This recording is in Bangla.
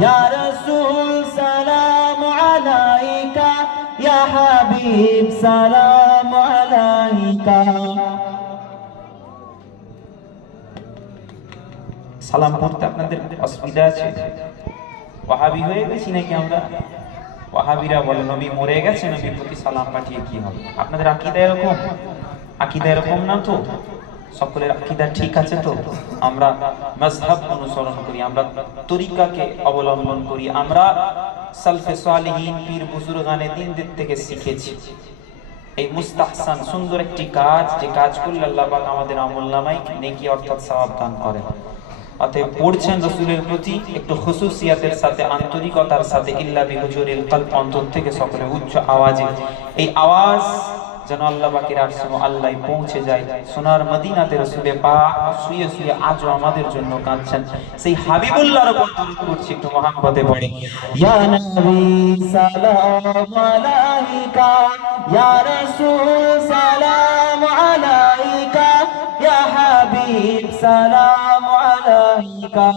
ইয়া রাসূল সালাম আলাইকা, ইয়া হাবিব সালাম আলাইকা। সালাম পড়তে আপনাদের অসুবিধা আছে? ওয়াহাবি হয়ে গেছি নাকি আমরা? ওয়াহাবিরা বলে নবী মরে গেছে, নবীর প্রতি সালাম পাঠিয়ে কি হবে? আপনাদের আকীদা এরকম? আকীদা এরকম না তো? সকলের আকীদা ঠিক আছে তো? আমরা মাযহাব অনুসরণ করি, আমরা তরিকাকে অবলম্বন করি, আমরা সালফে সালিহিন পীর বুজুর্গানে দ্বীনদের থেকে শিখেছি। এই মুস্তাহসান সুন্দর একটি কাজ, যে কাজ করলে আল্লাহ পাক আমাদের আমলনামায় নেকি অর্থাৎ সওয়াব দান করেন। অতএব পড়ছেন রাসূলের প্রতি একটু খুশুসিয়াতের সাথে, আন্তরিকতার সাথে, ইল্লা বিহুজুরিল কলব, অন্তর থেকে সকলে উচ্চ আওয়াজে, এই আওয়াজ যেন আল্লাহ পাকের আরশে আল্লাহ পৌঁছে যায়। সোনার মদিনাতে রাসূলে পাক শুয়ে শুয়ে আজও আমাদের জন্য কাঁদছেন। সেই হাবিবুল্লাহর উপর দরুদ পড়ছি, একটু মহব্বতে পড়ে। ইয়া নবী সালাম আলাইকা, ইয়া রাসূল সালাম আলাইকা, ইয়া হাবিব সালাম আলাইকা।